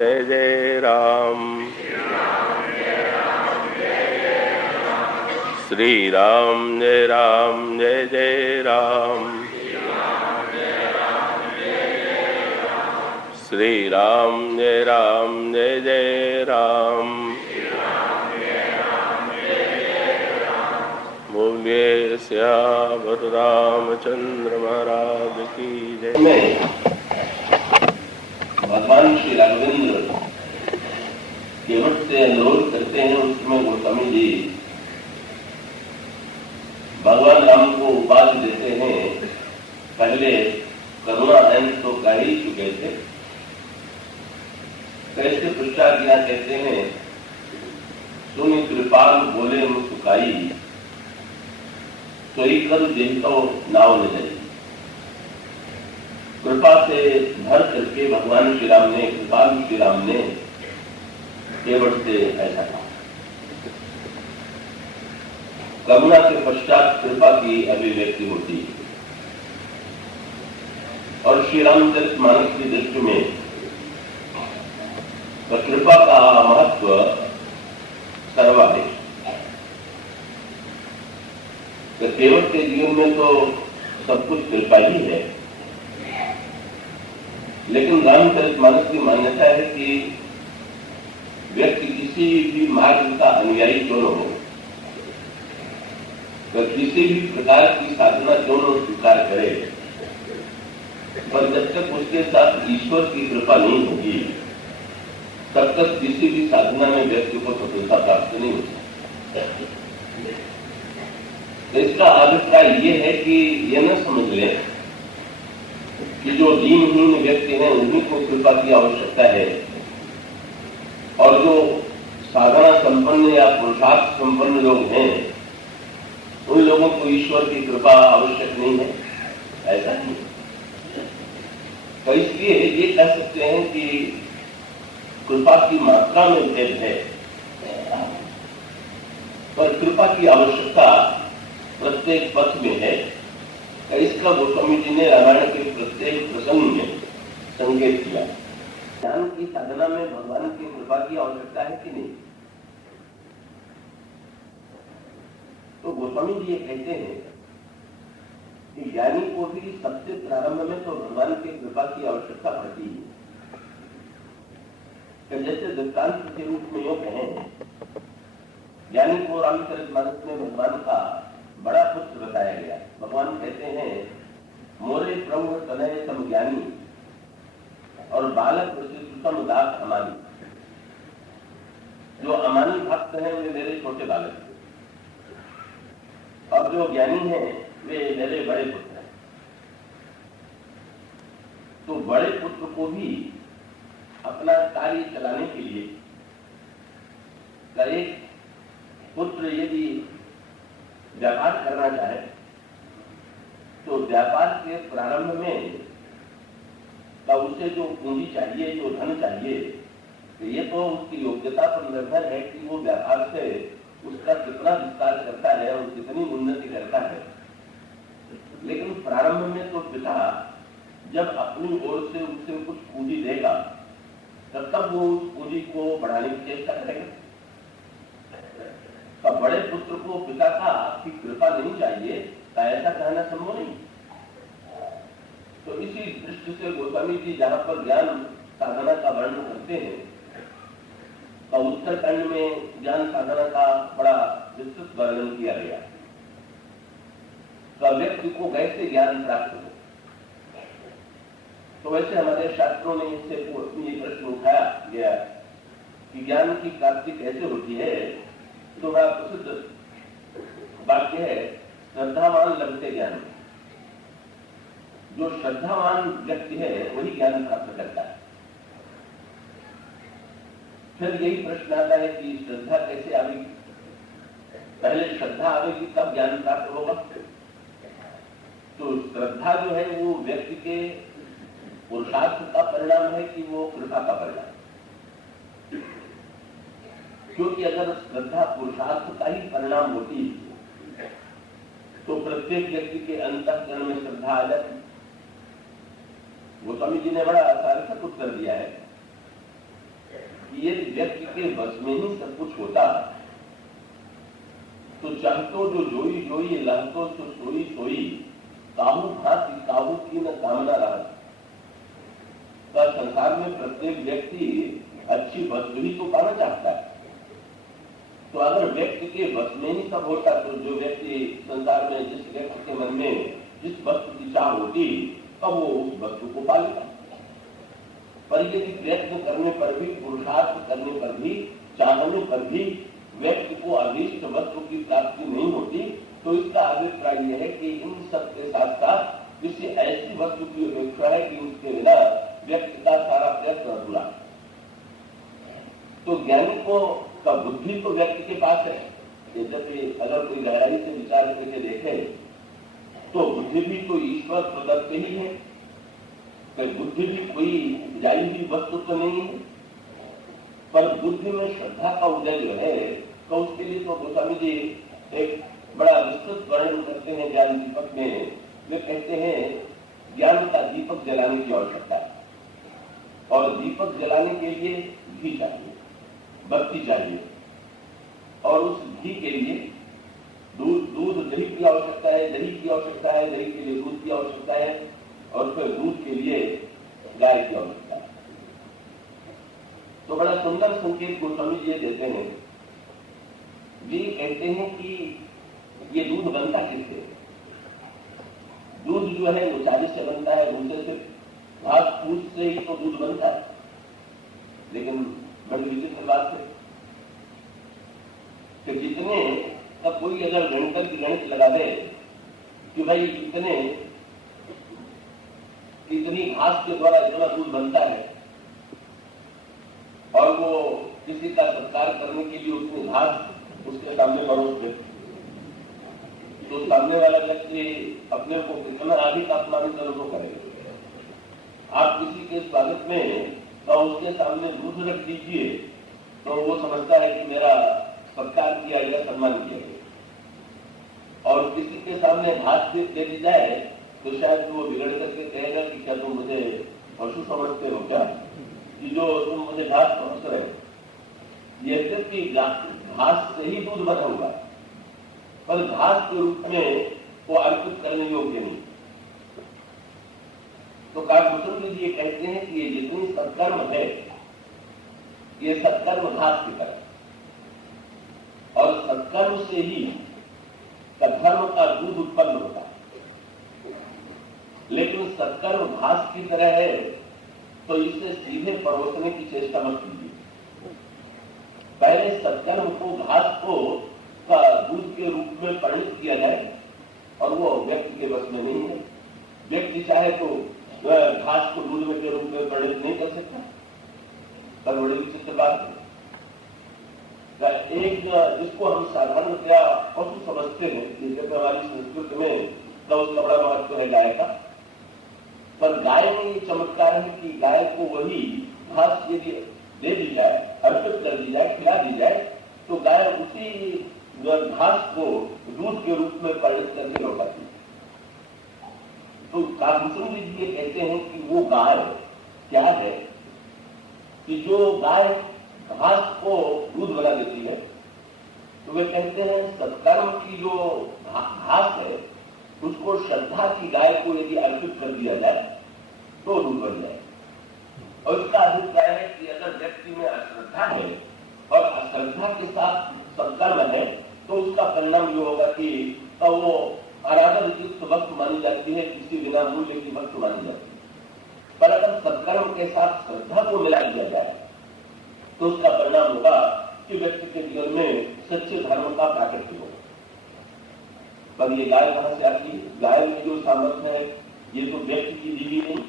जय जय राम। श्री राम जय राम जय जय राम। श्री राम जय राम जय जय राम। बोलिए सियावर रामचंद्र महाराज की जय। भगवान श्री राघवेंद्र केवट से अनुरोध करते हैं। उसमें गोस्वामी जी भगवान राम को उपाधि देते हैं। पहले करुणा एन तो कह ही चुके थे। कैसे पृष्ठाज्ञा कहते हैं, सुनि कृपाल बोले मुस्काई, सोई कर जिनको नाव ले जाई। कृपा से भर करके भगवान श्री राम ने, कृपालु श्री राम ने केवट से ऐसा कहा। करुणा के पश्चात कृपा की अभिव्यक्ति होती है। और श्री रामचरितमानस की दृष्टि में तो कृपा का महत्व सर्वाधिक। तो केवट के जीवन में तो सब कुछ कृपा ही है, लेकिन रामचरितमानस की मान्यता है कि व्यक्ति किसी भी मार्ग का अनुयायी क्यों न हो, तो किसी भी प्रकार की साधना क्यों न स्वीकार करे, पर जब तक उसके साथ ईश्वर की कृपा नहीं होगी तब तक किसी भी साधना में व्यक्ति को सफलता प्राप्त नहीं होती। तो इसका अभिप्राय ये है कि ये न समझ लें कि जो दीनहीन व्यक्ति हैं उन्हीं को कृपा की आवश्यकता है, और जो साधना संपन्न या पुरुषार्थ संपन्न लोग हैं उन लोगों को ईश्वर की कृपा आवश्यक नहीं है। ऐसा नहीं। तो इसलिए ये कह सकते हैं कि कृपा की मात्रा में भेद है, पर कृपा की आवश्यकता प्रत्येक पथ में है। इसका गोस्वामी जी ने रामायण के प्रत्येक प्रसंग में संकेत किया। ज्ञान की साधना में भगवान की कृपा की आवश्यकता है कि नहीं? तो गोस्वामी जी ये कहते हैं कि ज्ञानी को भी सबसे प्रारंभ में तो भगवान की कृपा की आवश्यकता पड़ती है। जैसे दृष्टांत के रूप में यो कहें, ज्ञानी को रामचरितमानस में भगवान का बड़ा पुत्र बताया गया। भगवान कहते हैं, मोरे प्रभु तनय सम ज्ञानी और बालक सुतम दास अमानी। जो अमानी भक्त हैं वे मेरे छोटे बालक हैं, और जो ज्ञानी हैं वे मेरे बड़े पुत्र हैं। तो बड़े पुत्र को भी अपना कार्य चलाने के लिए, एक पुत्र यदि व्यापार करना चाहे तो व्यापार के प्रारंभ में तो उसे जो पूंजी चाहिए, जो धन चाहिए, तो ये तो उसकी योग्यता पर निर्भर है कि वो व्यापार से उसका कितना विस्तार करता है और कितनी उन्नति करता है। लेकिन प्रारंभ में तो पिता जब अपनी ओर से उसे कुछ पूंजी देगा तब वो उस पूंजी को बढ़ाने की चेष्टा करेगा। तो बड़े पुत्र को पिता का की कृपा नहीं चाहिए, ऐसा कहना संभव नहीं। तो इसी दृष्टि से गोस्वामी जी जहां पर ज्ञान साधना का वर्णन करते हैं, तो उत्तरखंड में ज्ञान साधना का बड़ा विस्तृत वर्णन किया गया। तो व्यक्ति को कैसे ज्ञान प्राप्त हो, तो वैसे हमारे शास्त्रों में इससे ये प्रश्न उठाया गया कि ज्ञान की प्राप्ति कैसे होती है। तो बड़ा प्रसिद्ध वाक्य है, श्रद्धावान लभते ज्ञान। जो श्रद्धावान व्यक्ति है वही ज्ञान प्राप्त करता है। फिर यही प्रश्न आता है कि श्रद्धा कैसे आवेगी? पहले श्रद्धा आवेगी तब ज्ञान प्राप्त होगा। तो श्रद्धा जो है वो व्यक्ति के पुरुषार्थ का परिणाम है कि वो कृपा का परिणाम? क्योंकि अगर श्रद्धा पुरुषार्थ का ही परिणाम होती तो प्रत्येक व्यक्ति के अंतःकरण में श्रद्धा आ जाती। गोस्वामी जी ने बड़ा सार्थक उत्तर दिया है ये व्यक्ति के बस में ही सब कुछ होता, तो चाहतो जो जोई जोई लहतो तो सोई सोई, काहू भांति काहू की न कामना रहा। तो संसार में प्रत्येक व्यक्ति अच्छी वस्तु ही तो पाना चाहता है। तो अगर व्यक्ति के बस में ही सब होता, तो जो व्यक्ति संसार में जिस व्यक्ति के मन में जिस वस्तु की चाह होती, तब वो उस वस्तु को पा लेता। पर यदि प्रयत्न करने पर भी, पुरुषार्थ करने पर भी, चाहने पर भी व्यक्ति को अभीष्ट वस्तु की प्राप्ति नहीं होती, तो इसका अभिप्राय यह है कि इन सब के साथ साथ किसी ऐसी वस्तु की अपेक्षा है कि उसके बिना व्यक्ति का सारा प्रयत्न अधूरा। तो ज्ञानी को का बुद्धि तो व्यक्ति के पास है। यद्यपि अगर कोई गहराई से विचार करके देखे तो बुद्धि भी तो ईश्वर प्रदत्त ही है, तो बुद्धि भी कोई जाई हुई वस्तु तो नहीं है। पर बुद्धि में श्रद्धा का उदय जो है, तो उसके लिए तो गोस्वामी जी एक बड़ा विस्तृत वर्णन करते हैं ज्ञान दीपक में। वे कहते हैं ज्ञान का दीपक जलाने की आवश्यकता है, और दीपक जलाने के लिए घी चाहिए, बत्ती चाहिए, और उस घी के लिए दूध दही की आवश्यकता है, दही की आवश्यकता है, दही के लिए दूध की आवश्यकता है, और फिर दूध के लिए गाय की आवश्यकता है। तो बड़ा सुंदर संकेत गोस्वामी जी देते हैं। वे कहते हैं कि ये दूध बनता किससे? दूध जो है वो चावल से बनता है, उनसे सिर्फ घास फूस से ही तो दूध बनता है। लेकिन बड़ी विचित्र बात है कि जितने तब कोई अगर गणित की गणित लगा दे कि भाई इतनी घास के द्वारा इतना दूध बनता है, और वो किसी का सत्कार करने के लिए उतनी घास उसके सामने परोस दे, तो सामने वाला व्यक्ति अपने को कितना अधिक अपमानित अनुभव करेगा। आप किसी के स्वागत में और उसके सामने दूध रख दीजिए, तो वो समझता है कि मेरा सत्कार किया गया, सम्मान किया गया। और किसी के सामने घास दे दी जाए तो शायद वो बिगड़ करके कहेगा कि क्या तुम मुझे पशु समझते हो क्या, कि जो तुम मुझे घास परोस रहे हो। यद्यपि घास से ही दूध बना हुआ, पर घास के रूप में वो अर्पित करने योग्य नहीं। तो काकभूषण जी ये कहते हैं कि ये जितनी सत्कर्म है, ये सत्कर्म घास की तरह, और सत्कर्म से ही धर्म का दूध उत्पन्न होता है। लेकिन सत्कर्म घास की तरह है, तो इसे सीधे परोसने की चेष्टा मत कीजिए। पहले सत्कर्म को, घास को का दूध के रूप में परिणित किया जाए, और वो व्यक्ति के बस में नहीं है। व्यक्ति चाहे तो घास को दूध के रूप में परिणित नहीं कर सकता। पर बड़ी विचित्र बात है, एक जिसको हम साधारणतया पशु समझते हैं, जैसे हमारी संस्कृति में तो उसका बड़ा महत्व है गाय का। पर गाय में ये चमत्कार है कि गाय को वही घास यदि दे दी जाए, अर्पित कर दी जाए, खिला दी जाए, तो गाय उसी घास को दूध के रूप में परिणत करके लौटाती है। तो काकभूषण जी ये कहते हैं कि वो गाय क्या है कि जो गाय घास को दूध बना देती है। तो वे कहते हैं सत्कर्म की जो घास है, उसको श्रद्धा की गाय को यदि अर्पित कर दिया जाए तो दूध बन जाए। और इसका अभिप्राय है कि अगर व्यक्ति में अश्रद्धा है और अश्रद्धा के साथ सत्कर्म है, तो उसका परिणाम ये होगा कि तब वो आराधन युक्त वस्तु मानी जाती है, किसी बिना मूल्य की वस्तु मानी जाती है। पर अगर सत्कर्म के साथ श्रद्धा को मिला दिया जाए, तो उसका परिणाम होगा कि व्यक्ति के जीवन में सच्चे धर्म का प्राकट्य होगा। पर ये गाय कहां से आती है? गाय में जो सामर्थ्य है, ये तो व्यक्ति की दी हुई नहीं।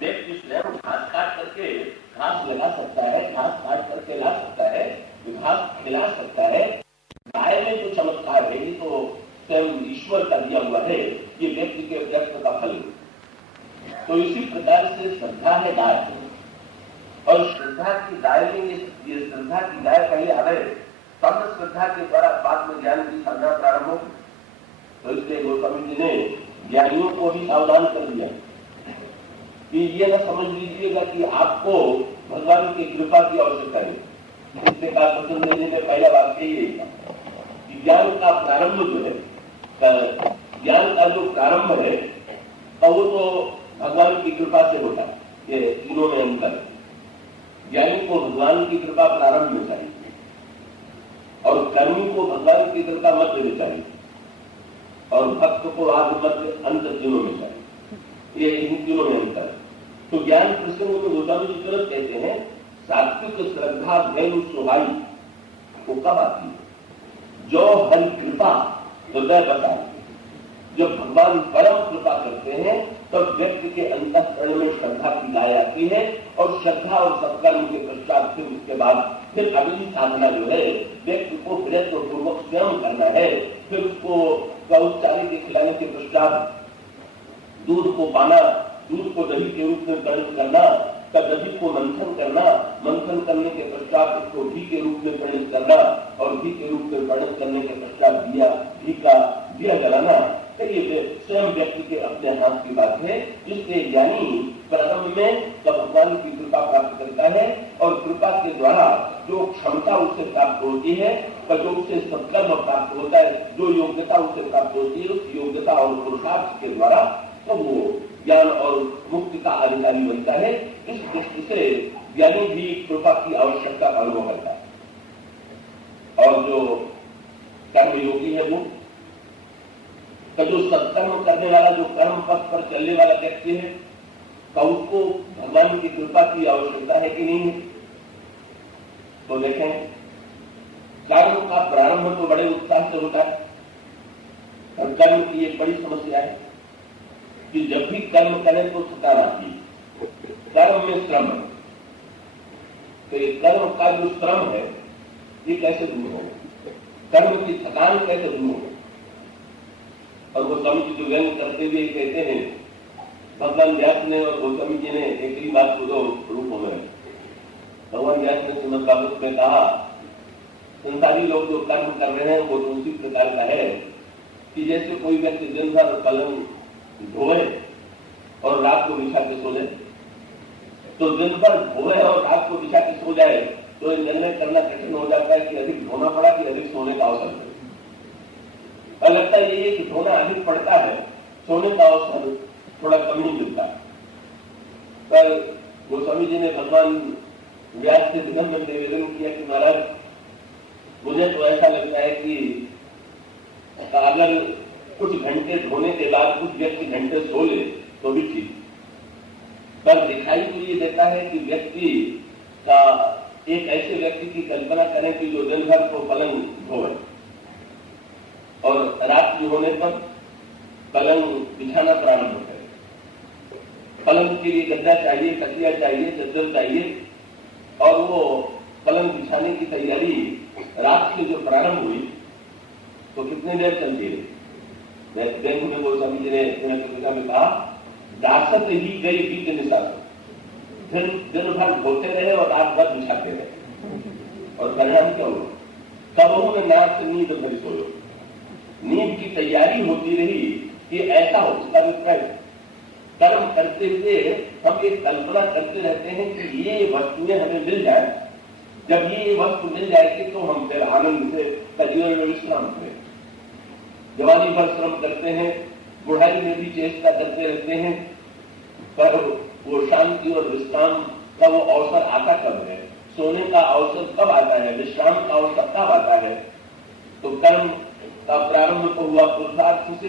व्यक्ति स्वयं घास काट करके घास लगा सकता है, घास काट करके ला सकता है, घास खिला सकता है। गाय में जो चमत्कार है, ये तो स्वयं ईश्वर का दिया हुआ है, ये व्यक्ति के प्रयत्न का फल है। तो इसी प्रकार से श्रद्धा है गाय, और श्रद्धा की गाय में ये श्रद्धा की गाय कहीं आ गए, तब श्रद्धा के द्वारा बाद में ज्ञान की साधना प्रारंभ होगी। तो इसलिए गोस्वामी जी ने ज्ञानियों को भी सावधान कर दिया कि ये न समझ लीजिएगा कि आपको भगवान की कृपा की आवश्यकता नहीं। इसके बाद पतंजलि में पहला वाक्य यही था कि ज्ञान का प्रारंभ जो है, ज्ञान का जो प्रारंभ है वो तो भगवान की कृपा से होता है। ये तीनों में अंतर है। ज्ञानी को भगवान की कृपा प्रारंभ में चाहिए और कर्मी को भगवान की कृपा मध्य में चाहिए और भक्त को आदि मध्य अंत तीनों में चाहिए। ये इन तीनों में अंतर है। तो ज्ञान प्रसंग में गोस्वामी जी तुरंत कहते हैं सात्विक श्रद्धा धैर्य सुहाई वो कब आती है? जो हरि कृपा हृदय बताए। जब भगवान परम कृपा करते हैं तब तो व्यक्ति के अंतःकरण में श्रद्धा की गाय आती है और श्रद्धा और सत्कर्म के पश्चात फिर उसके बाद फिर अगली साधना जो है व्यक्ति को प्रयत्न पूर्वक स्वयं करना है। फिर उसको गौचारी के खिलाने के पश्चात दूध को पाना, दूध को दही के रूप में परिणत करना, तब दही को मंथन करना, मंथन करने के पश्चात उसको घी के रूप में परिणत करना और घी के रूप में परिणत करने के पश्चात घी का दिया जलाना। ये स्वयं व्यक्ति के अपने हाथ की बात है। इसलिए ज्ञानी प्रारंभ में भगवान की कृपा प्राप्त करता है और कृपा के द्वारा जो क्षमता उससे प्राप्त होती है, जो उससे सत्कर्म प्राप्त होता है, जो योग्यता उससे प्राप्त होती है, उस योग्यता और पुरुषार्थ के द्वारा तो वो ज्ञान और मुक्ति का अधिकारी बनता है। इस दृष्टि से ज्ञानी भी कृपा की आवश्यकता का अनुभव करता है। और जो कर्मयोगी है वो जो सत्कर्म करने वाला, जो कर्म पथ पर चलने वाला व्यक्ति है, तो उसको भगवान की कृपा की आवश्यकता है कि नहीं है? तो देखें, कर्म का प्रारंभ तो बड़े उत्साह से होता है और कर्म की एक बड़ी समस्या है कि जब भी कर्म करें तो थकान आती है। कर्म में श्रम, तो ये कर्म का जो श्रम है ये कैसे दूर होगा? कर्म की थकान कैसे दूर होगा? और गोस्वामी जी जो व्यंग करते हुए कहते हैं, भगवान व्यास ने और गोस्वामी जी ने एक ही बात को दो रूपों में, भगवान व्यास ने श्रीमद् भागवत में कहा संसारी लोग जो कर्म कर रहे हैं वो तो उसी प्रकार का है कि जैसे कोई व्यक्ति दिन भर पलंग धोए और रात को बिछा के सो जाए। तो दिन भर धोए और रात को बिछा के सो जाए तो निर्णय करना कठिन हो जाता है कि अधिक धोना पड़ा कि अधिक सोने का अवसर है। और लगता है ये कि धोना अधिक पड़ता है, सोने का अवसर थोड़ा कम ही मिलता है। पर गोस्वामी जी ने भगवान व्यास से दिगंबर निवेदन किया कि महाराज मुझे तो ऐसा लगता है कि अगर कुछ घंटे धोने के बाद कुछ व्यक्ति घंटे सो ले तो भी ठीक, पर दिखाई तो ये देता है कि व्यक्ति का एक ऐसे व्यक्ति की कल्पना करें कि जो दिन भर को पलंग धोए और रात के होने पर पलंग बिछाना प्रारंभ करे। पलंग के लिए गद्दा चाहिए, तकिया चाहिए, चद्दर चाहिए और वो पलंग बिछाने की तैयारी रात से जो प्रारंभ हुई तो कितने देर चलती रही? बैंक में गोस्वामी जी ने पत्रिका में कहा दासत ही गई बीत निशान, दिन भर धोते रहे और रात भर बिछाते रहे और परिणाम क्या हुआ? सबों में नाक से नींद भरी सोयो। नींद की तैयारी होती रही कि ऐसा हो। उसका अभिप्राय कर्म करते हुए हम एक कल्पना करते रहते हैं कि ये वस्तुएं हमें मिल जाए, जब ये वस्तु मिल जाएगी तो हम फिर आनंद से जीवन में विश्राम करें। जवानी भर श्रम करते हैं, बुढ़ाई में भी चेष्टा करते रहते हैं, पर वो शांति और विश्राम का वो अवसर आता कब है? सोने का अवसर कब आता है? विश्राम का अवसर कब आता है? तो कर्म का प्रारंभ तो हुआ पुरुषार्थ से,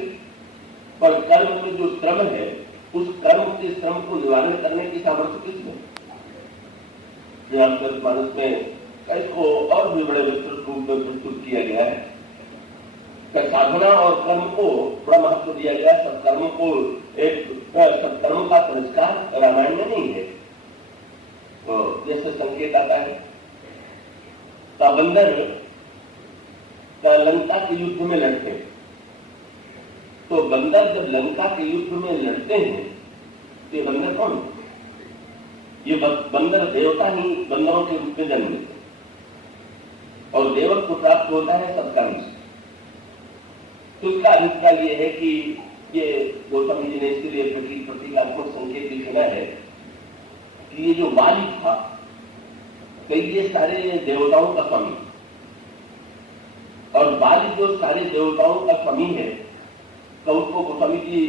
पर कर्म में जो श्रम है उस कर्म के श्रम को निवारण करने की सामर्थ्य किसमें? रामचरितमानस में इसको और भी बड़े विस्तृत रूप में प्रस्तुत किया गया है। साधना और कर्म को बड़ा महत्व दिया गया। सत्कर्म को सत्कर्म का पुरस्कार रामायण में नहीं है। तो जैसे संकेत आता है बंदर लंका के युद्ध में लड़ते हैं, तो बंदर जब लंका के युद्ध में लड़ते हैं तो ये बंदर कौन है? ये बंदर देवता ही बंदरों के रूप में जन्म लेते और देवल को प्राप्त होता है सत्कर्म से। तो इसका अभिप्राय ये है कि ये गौतम जी ने इसके लिए प्रतीकात्मक संकेत भी सुना है कि ये जो वाली था कि ये सारे देवताओं का स्वामी, और बाली जो सारे देवताओं का स्वामी है तो उसको गोस्वामी जी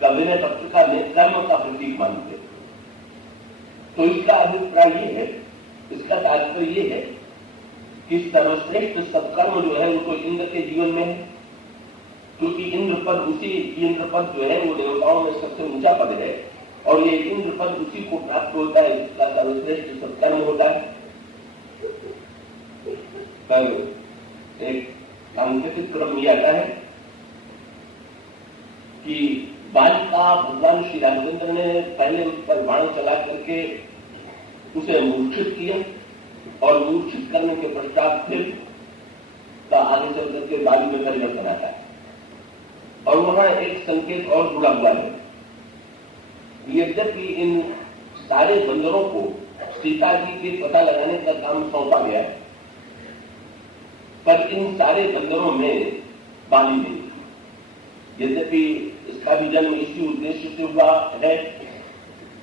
का विनय पत्रिका में कर्म का प्रतीक मानते। तो इसका अभिप्राय ये है, इसका तात्पर्य ये है कि सर्वश्रेष्ठ सत्कर्म जो है वो तो इंद्र के जीवन में है, क्योंकि इंद्र पद जो है वो देवताओं में सबसे ऊंचा पद है, और ये इंद्र पद उसी को प्राप्त होता है जिसका सर्वश्रेष्ठ सत्कर्म होता है। पर एक सांकेतिक क्रम ये आता है कि बालिका भगवान श्री रामचंद्र ने पहले उस पर बाण चला करके उसे मूर्छित किया, और मूर्छित करने के पश्चात फिर का आगे चल करके बाली में परिवर्तन आता है। और वहां एक संकेत और जुड़ा हुआ है, यद्यपि इन सारे बंदरों को सीता जी के पता लगाने का काम सौंपा गया है, पर इन सारे बंदरों में बाली नहीं। यद्यपि इसका भी जन्म इसी उद्देश्य से हुआ है।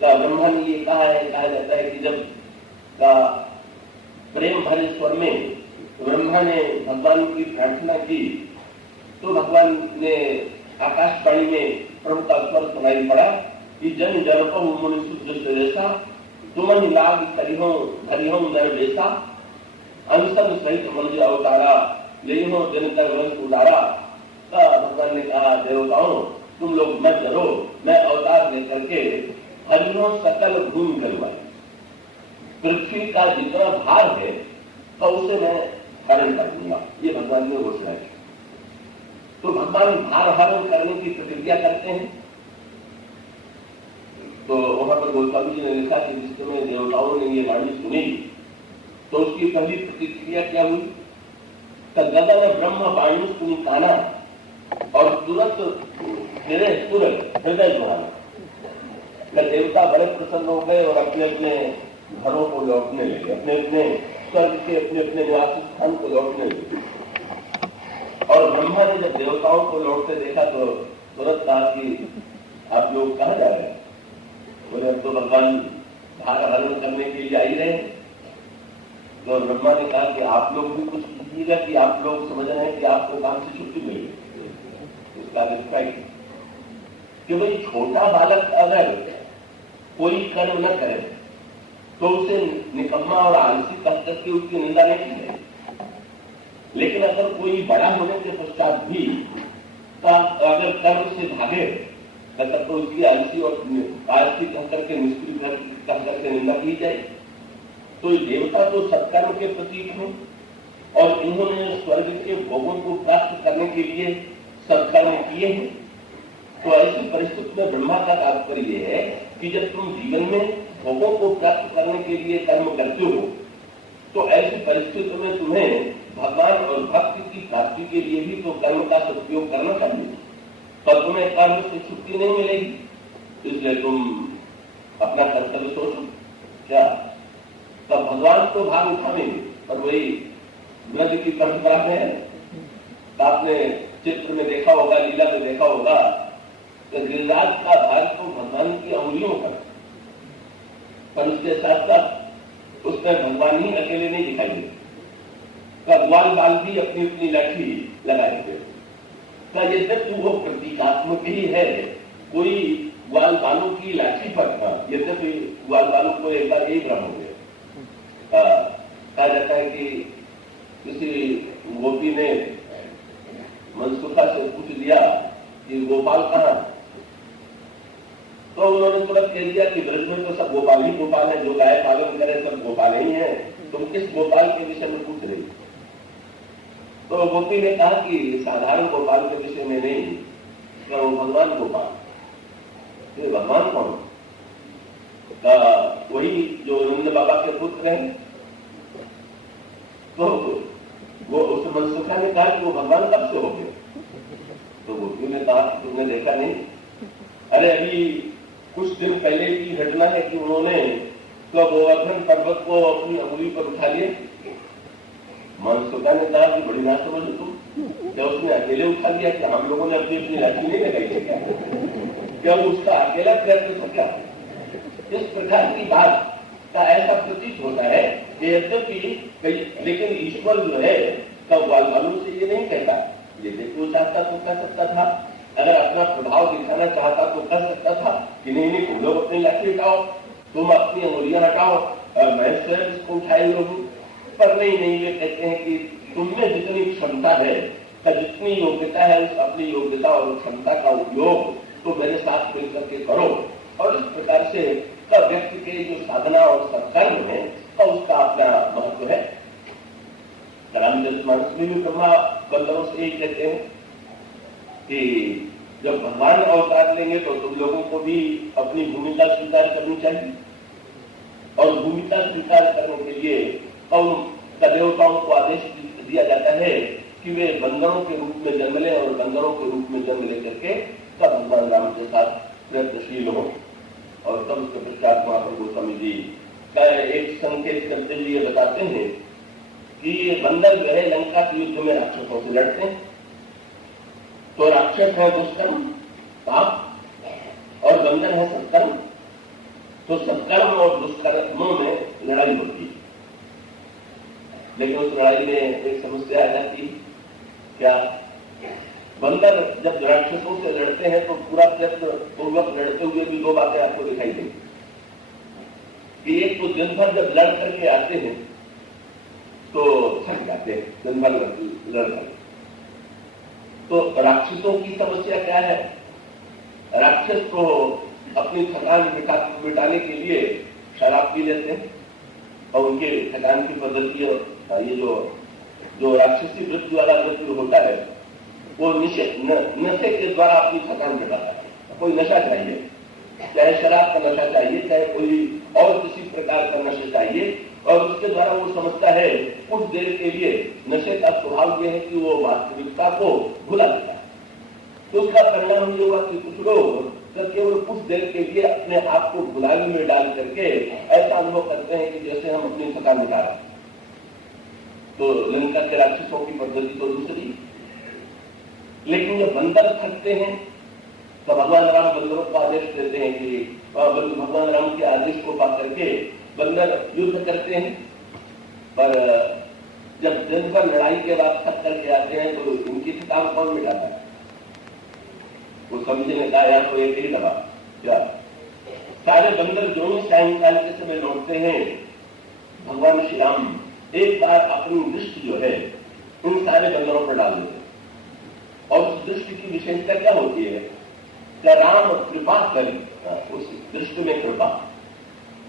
ब्रह्मा ने ये कहा जाता है कि जब का प्रेम भरे स्वर में ब्रह्मा ने भगवान की प्रार्थना की तो भगवान ने आकाशवाणी में प्रभु का स्वर सुनाई पड़ा कि जन जन मुनि शुद्ध सुरेशा तुमन लाग हरिहो नर बेसा अंसन सहित मनुष्य अवतारा यही हो जन कर वंश उदारा। भगवान ने कहा, देवताओं तुम लोग मत डरो, मैं अवतार लेकर के हरिणों सकल भूमि करूंगा, पृथ्वी का जितना भार है तो उसे मैं हरण कर दूंगा। ये भगवान ने घोषणा की। तो भगवान भार हरण करने की प्रतिक्रिया करते हैं। तो वहां पर गोस्वामी जी ने लिखा कि जिस समय देवताओं ने ये वाणी सुनी तो उसकी पहली प्रतिक्रिया क्या हुई? गगन ब्रह्म वाणी सुनी काना, और तुरंत हृदय जुड़ाना। देवता बड़े प्रसन्न हो गए और अपने अपने घरों को लौटने लगे, अपने अपने स्वर्ग के अपने अपने निवास स्थान को लौटने लगे। और ब्रह्मा ने जब देवताओं को लौटते देखा तो तुरंत कहा कि आप लोग कहाँ जा रहे हैं? बोले अब तो भगवान भार हरण करने के लिए आई रहे। तो ब्रह्मा ने कहा कि आप लोग भी कुछ कीजिएगा कि आप लोग समझ रहे हैं कि आपको काम से छुट्टी मिली। इसका अभिप्राय कि भाई छोटा बालक अगर कोई कर्म न करे तो उसे निकम्मा और आलसी कह करके उसकी निंदा नहीं की जाए, लेकिन अगर कोई बड़ा होने के पश्चात भी अगर कर्म से भागे तो उसकी आलसी और आलसी कह करके निष्क्रिय कह करके निंदा की जाए। तो देवता तो सत्कर्म के प्रतीक हैं और इन्होंने स्वर्ग के भोगों को प्राप्त करने के लिए सत्कर्म किए हैं। तो ऐसी परिस्थिति में ब्रह्मा का तात्पर्य यह है कि जब तुम जीवन में भोगों को प्राप्त करने के लिए कर्म करते हो तो ऐसी परिस्थिति में तुम्हें भगवान और भक्ति की प्राप्ति के लिए भी तो कर्म का सदुपयोग करना चाहिए। पर तुम्हें कर्म से छुट्टी नहीं मिलेगी, इसलिए तुम अपना कर्तव्य सोचो। क्या तब भगवान तो भाग उठाएंगे, पर वही ब्रज की परंपरा में है। आपने चित्र में देखा होगा, लीला में देखा होगा कि गिरिराज का भाग तो भगवान की अंगुलियों पर उसके साथ साथ उसमें भगवान ही अकेले नहीं दिखाई देते। ग्वाल बाल भी अपनी अपनी लाठी लगाए थे। यद्यपि वो प्रतीकात्मक ही है, कोई ग्वाल बालों की लाठी पर था, यद्यपि ग्वाल बालों को एक बार यही भ्रम हो गया। कहा जाता है कि किसी गोपी ने मनसुखा से पूछ दिया कि गोपाल कहाँ? तो उन्होंने तुरंत कह दिया कि ब्रज में तो सब गोपाल ही गोपाल है, जो गाय पालन करे सब गोपाल ही है, तुम किस गोपाल के विषय में पूछ रही? तो गोपी ने कहा कि साधारण गोपाल के विषय में नहीं, वो भगवान गोपाल। ये भगवान कौन? वही जो नंद बाबा के पुत्र हैं। तो वो उस मनसुखा ने कहा कि वो भगवान कब से हो गए? तो गोपी ने कहा तुमने देखा नहीं? अरे अभी कुछ दिन पहले की घटना है कि उन्होंने गोवर्धन पर्वत को अपनी अंगुली पर उठा लिया। मनसुखा ने कहा कि बड़ी बात समझो तुम, क्या उसने अकेले उठा लिया? कि हम लोगों ने अपनी अपनी लाठी नहीं लगाई थी क्या? उसका अकेला प्रयत्न था क्या? इस प्रकार की बात का ऐसा प्रतीत होता है कि यद्यपि लेकिन ईश्वर जो है कब मालूम से ये नहीं कहता, ये देखो चाहता तो कह सकता था, अगर अपना प्रभाव दिखाना चाहता तो कह सकता था कि नहीं नहीं तुम लोग अपनी लाठी हटाओ, तुम अपनी अंगुलियां हटाओ और मैं स्वयं इसको उठाए हुए हूं। पर नहीं, ये कहते हैं कि तुममें जितनी क्षमता है, जितनी योग्यता है, उस अपनी योग्यता और क्षमता का उपयोग तो मेरे साथ मिलकर के करो। और इस प्रकार से व्यक्ति के जो साधना और सत्कर्म है और उसका अपना महत्व है। रामचरितमानस में भी ब्रह्मा बंदरों से यही कहते हैं कि जब भगवान अवतार लेंगे तो तुम लोगों को भी अपनी भूमिका स्वीकार करनी चाहिए, और भूमिका स्वीकार करने के लिए कौन देवताओं को आदेश दिया जाता है कि वे बंदरों के रूप में जन्म लें, और बंदरों के रूप में जन्म लेकर के तब भगवान राम के साथ प्रयत्नशील हो। और तब उसके पश्चात वहां पर गोस्वामी जी का एक संकेत करते हुए ये बताते हैं कि ये बंदर जो है लंका के युद्ध में राक्षसों से लड़ते हैं, तो राक्षस है दुष्कर्म पाप और बंदर है सत्कर्म, तो सत्कर्म और दुष्कर्मों में लड़ाई होती है। लेकिन उस लड़ाई में एक समस्या आ जाती है, क्या बंदर जब राक्षसों से लड़ते हैं तो पूरा प्रयत्न पूर्वक लड़ते हुए भी दो बातें आपको दिखाई देंगी कि एक तो दिन भर जब लड़ करके आते हैं तो थक जाते हैं, दिन भर लड़ कर। तो राक्षसों की समस्या क्या है, राक्षस को अपनी थकान मिटाने के लिए शराब पी लेते हैं, और उनके थकान की पद्धति ये जो राक्षसी वृत्ति वाला व्यक्ति होता है वो नशे के द्वारा अपनी थकान मिटाता है। कोई नशा चाहिए, चाहे शराब का नशा चाहिए, चाहे कोई और किसी प्रकार का नशा चाहिए, और उसके द्वारा वो समझता है कुछ देर के लिए नशे का स्वभाव यह है कि वो वास्तविकता को भुला देता है। तो उसका परिणाम ये हुआ कि कुछ लोग केवल कुछ देर के लिए अपने आप को गुलामी में डाल करके ऐसा अनुभव करते हैं कि जैसे हम अपनी थकान मिटा रहे हैं। तो लंका के राक्षसों की पद्धति तो दूसरी, लेकिन जब बंदर थकते हैं तो भगवान राम बंदरों को आदेश देते हैं कि भगवान राम के आदेश को पा करके बंदर युद्ध करते हैं। पर जब दिन भर लड़ाई के बाद थक करके आते हैं तो उनकी थकान कौन मिटाता है? वो समझने का या तो एक ही दबा क्या सारे बंदर जो सायंकाल के समय लौटते हैं, भगवान श्री राम एक बार अपनी दृष्टि जो है उन सारे बंदरों पर डाल देते हैं। और उस दृष्टि की विशेषता क्या होती है? क्या राम कृपा करें, उस दृष्टि में कृपा।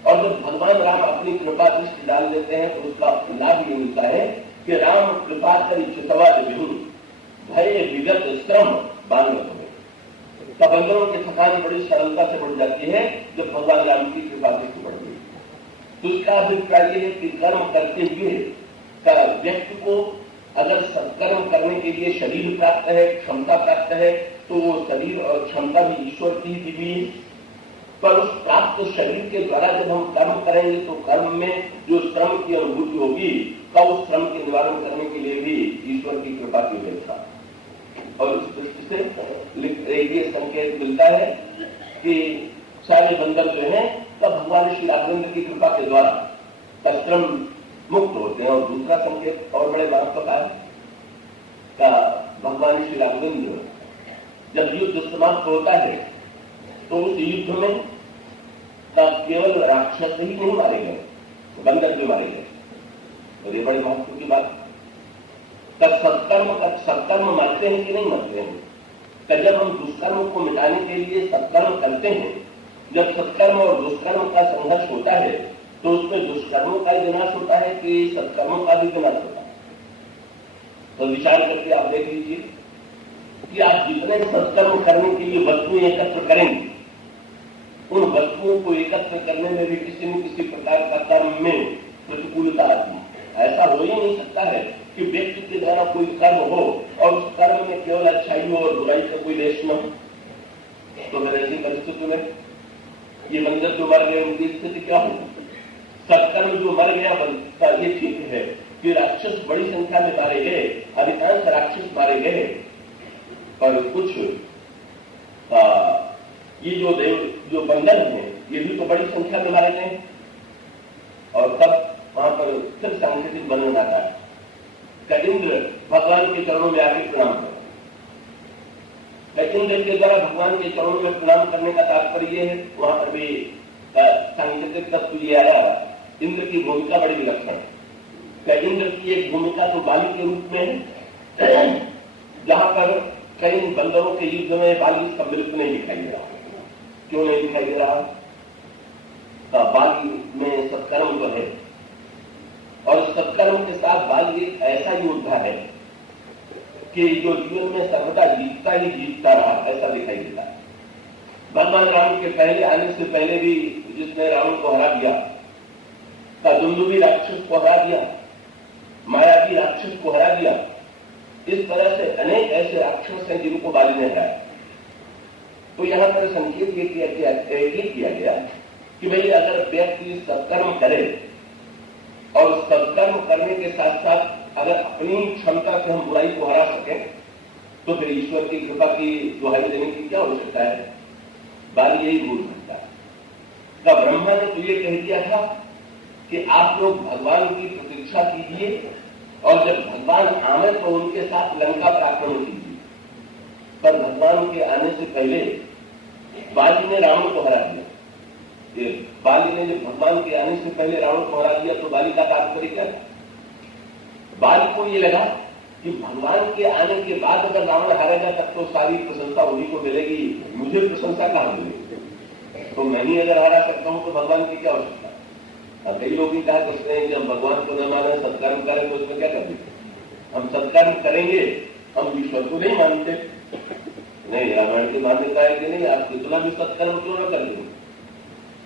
और जब भगवान राम अपनी कृपा दृष्टि डाल देते हैं तो उसका लाभ ये मिलता है कि राम कृपा कर चितवाद विहुन भय विगत श्रम बांगत में। तब बंदरों की थकान बड़ी सरलता से बढ़ जाती है जब भगवान राम की कृपा दृष्टि बढ़ गई। तो उसका अभिप्राय यह है कि कर्म करते हुए व्यक्ति को अगर सत्कर्म करने के लिए शरीर प्राप्त है, क्षमता प्राप्त है, तो वो शरीर और क्षमता भी ईश्वर की दी हुई है। पर उस प्राप्त शरीर के द्वारा जब हम कर्म करेंगे तो कर्म में जो श्रम की अनुभूति होगी का उस श्रम के निवारण करने के लिए भी ईश्वर की कृपा की व्यवस्था। और उस दृष्टि से ये संकेत मिलता है कि सारे बंदर जो है तब भगवान श्री राघवेंद्र की कृपा के द्वारा श्रम मुक्त होते हैं। और दूसरा संकेत और बड़े महत्व का है, भगवान श्री राघवेंद्र जब युद्ध समाप्त होता है तो उस युद्ध में केवल राक्षस ही नहीं मारे गए, बंदर भी मारे गए। और ये बड़े महत्व की बात, सत्कर्म मानते हैं कि नहीं मानते हैं? जब हम दुष्कर्म को मिटाने के लिए सत्कर्म करते हैं, जब सत्कर्म और दुष्कर्म का संघर्ष होता है तो उसमें दुष्कर्मों का ही विनाश होता है कि सत्कर्मों का भी विनाश होता है? तो विचार करके आप देख लीजिए कि आप जितने सत्कर्म करने के लिए वस्तुएं एकत्र करेंगे, उन वस्तुओं को एकत्र करने में भी किसी न किसी प्रकार का कर्म में प्रतिकूलता आती है। ऐसा हो ही नहीं सकता है कि व्यक्ति के द्वारा कोई कर्म हो और उस कर्म में केवल अच्छाई हो और बुराई का कोई लेश न हो। तो फिर ऐसी परिस्थिति में ये बंदर जो मर गए उनकी स्थिति क्या होगी? सत्कर्म जो मर गया बनता, ये ठीक है कि राक्षस बड़ी संख्या में मारे गए, अधिकांश राक्षस मारे गए, पर कुछ ये जो बंदर हैं ये भी तो बड़ी संख्या में मारे गए। और तब वहां पर फिर सांकेतिक वर्णन आता है कि इंद्र भगवान के चरणों में आके प्रणाम करो। इंद्र के द्वारा भगवान के चरणों में प्रणाम करने का तात्पर्य यह है, वहां पर भी सांकेतिक तत्व ये आया, इंद्र की भूमिका बड़ी विलक्षण है। इंद्र की एक भूमिका तो बाली के रूप में है, जहां पर कई बंदरों के युद्ध में बाली इसका बिल्कुल नहीं दिखाई दे रहा। क्यों नहीं दिखाई दे रहा? बाली में सत्कर्म तो है, और सत्कर्म के साथ बाली एक ऐसा योद्धा है कि जो जीवन में सर्वदा जीतता ही जीतता रहा, ऐसा दिखाई देता है। भगवान राम के पहले आने से पहले भी जिसने रावण को हरा दिया, दुंदुभी राक्षस को हरा दिया, मायावी राक्षस को हरा दिया, इस तरह से अनेक ऐसे राक्षस हैं जिनको बाली ने हराया। तो यहां पर संकेत ये किया गया कि भाई अगर व्यक्ति सत्कर्म करे और सत्कर्म करने के साथ साथ अगर अपनी क्षमता से हम बुराई को हरा सकें, तो फिर ईश्वर की कृपा की दुहाई देने की क्या आवश्यकता है? बाली यही भूल सकता है। तब ब्रह्मा ने तो ये कह दिया था कि आप लोग भगवान की प्रतीक्षा कीजिए, और जब भगवान आए तो उनके साथ लंका पर आक्रमण कीजिए। पर भगवान के आने से पहले बाली ने रावण को हरा दिया। बाली ने जब भगवान के आने से पहले रावण को हरा दिया, तो बाली का तात्पर्य क्या था? बाली को ये लगा कि भगवान के आने के बाद अगर रावण हारेगा तब तो सारी प्रशंसा उन्हीं को मिलेगी, मुझे प्रशंसा कहां मिलेगी? तो मैं ही अगर हरा सकता हूं तो भगवान की क्या आवश्यकता? कई लोग ही कहा करते हैं कि हम भगवान को न माने, सत्कर्म करें, तो उसमें क्या कर देते? हम सत्कर्म करेंगे, हम ईश्वर को नहीं मानते। नहीं, रामायण की मान्यता है कि नहीं, आप कितना भी सत्कर्म क्यों न करेंगे?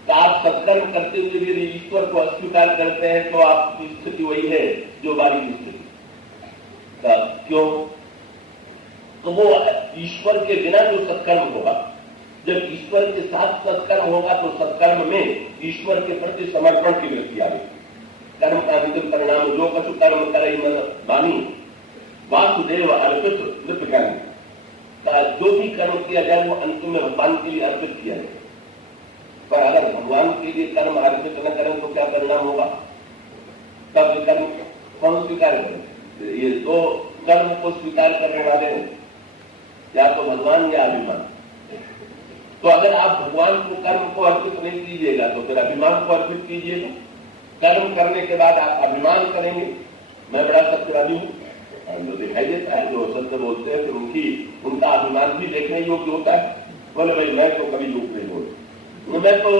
तो आप सत्कर्म करते हुए भी ईश्वर को अस्वीकार करते हैं, तो आपकी स्थिति वही है जो बाली की स्थिति। क्यों? तो वो ईश्वर के बिना जो सत्कर्म होगा, जब ईश्वर के साथ सत्कर्म होगा तो सत्कर्म में ईश्वर के प्रति समर्पण की वृत्ति आएगी। कर्म का विधि परिणाम जो कछु कर्म करे मन मानी, वासुदेव अर्पित नृपकर्म। जो भी कर्म किया जाए वो अंत में भगवान के लिए अर्पित किया जाए। पर अगर भगवान के लिए कर्म अर्पित न करें तो क्या परिणाम होगा? तब कर्म कौन स्वीकार करें? ये दो कर्म को स्वीकार करने वाले या तो भगवान या अभिमान। तो अगर आप भगवान को कर्म को अर्पित नहीं कीजिएगा तो फिर अभिमान को अर्पित कीजिएगा। कर्म करने के बाद आप अभिमान करेंगे, मैं बड़ा सत्यवादी हूं, जो दिखाई देता है, जो सत्य बोलते हैं, फिर उनका अभिमान भी देखने योग्य होता है। बोले भाई मैं तो कभी झूठ नहीं बोलता, मैं तो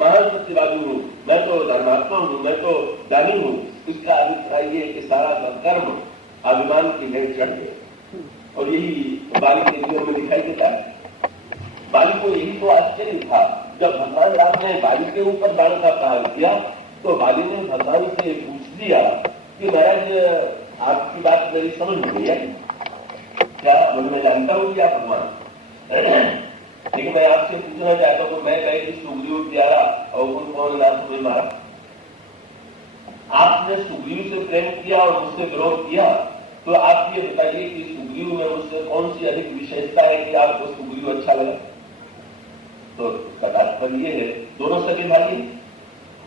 महान सत्यवादी हूं, मैं तो धर्मात्मा हूं, मैं तो दानी हूं। इसका अभिप्राय ये कि सारा कर्म अभिमान की भेंट चढ़ गए, और यही बाली के जीवन में दिखाई देता है। बाली को यही तो आश्चर्य था, जब भगवान राम ने बाली के ऊपर बाण का प्रहार किया तो बाली ने भगवान से पूछ दिया कि महाराज आपकी बात मेरी समझ में गई है क्या? मैं जानता हूं कि आप भगवान, लेकिन मैं आपसे पूछना चाहता हूं, मैं कहीं सुग्रीव प्यारा और कौन ना तुम्हें मारा? आपने सुग्रीव से प्रेम किया और मुझसे विरोध किया, तो आप ये बताइए कि सुग्रीव में मुझसे कौन सी अधिक विशेषता है कि आपको सुग्रीव अच्छा लगा? तो इसका तात्पर्य है दोनों सगे भाई हैं,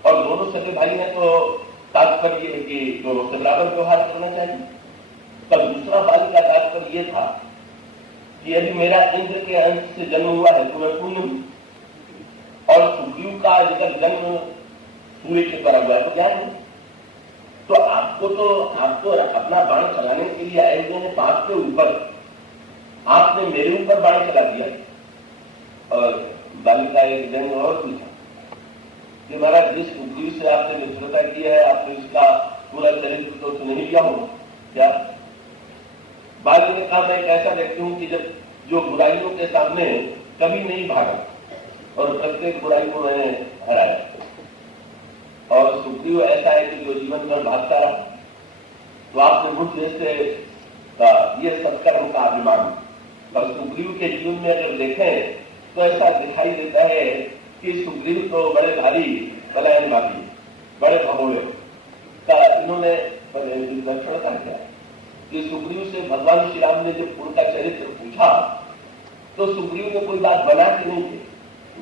और दोनों सगे भाई हैं तो तात्पर्य है कि दोनों से बराबर व्यवहार करना चाहिए। तब दूसरा बाली का तात्पर्य यह था कि यदि मेरा इंद्र के अंश से जन्म हुआ है तो मैं पुण्य हूं, और सुग्रीव का जब जन्म सूर्य के द्वारा हुआ तो क्या है? तो आपको अपना बाण चलाने के लिए आए हुए हैं बात के ऊपर, आपने मेरे ऊपर बाण चला दिया। और बाली का एक जन्म और पूछा कि महाराज जिस सुग्रीव से आपने मित्रता की है, आपने इसका पूरा चरित्र तो नहीं लिया हो क्या? बाली ने कहा मैं एक ऐसा व्यक्ति हूं कि जब जो बुराइयों के सामने कभी नहीं भागा और प्रत्येक बुराई को मैंने हराया, और सुग्रीव ऐसा है कि जो जीवन में भागता रहा। तो आपने मुझ से ये सत्कर्म का अभिमान, और सुग्रीव के जीवन में अगर देखें तो ऐसा दिखाई देता है कि सुग्रीव तो बड़े भारी पलायनवादी, बड़े भगोड़े का इन्होंने लक्षण था क्या कि सुग्रीव से भगवान श्री राम ने जब उनका चरित्र पूछा तो सुग्रीव ने कोई बात बना के नहीं की,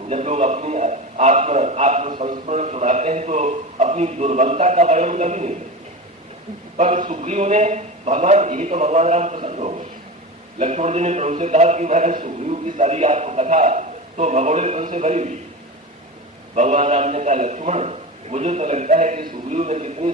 जब लोग अपनी आत्मसंस्मरण सुनाते हैं तो अपनी दुर्बलता का वर्णन कभी नहीं करते। पर सुग्रीव ने भगवान, यही तो भगवान राम प्रसन्न हो गए। लक्ष्मण जी ने प्रभु से कहा कि मैंने सुग्रीव की सारी आत्मकथा तो भगोड़ेपन से भरी हुई। भगवान राम ने कहा लक्ष्मण, मुझे तो लगता है कि सुग्रीव ने कितनी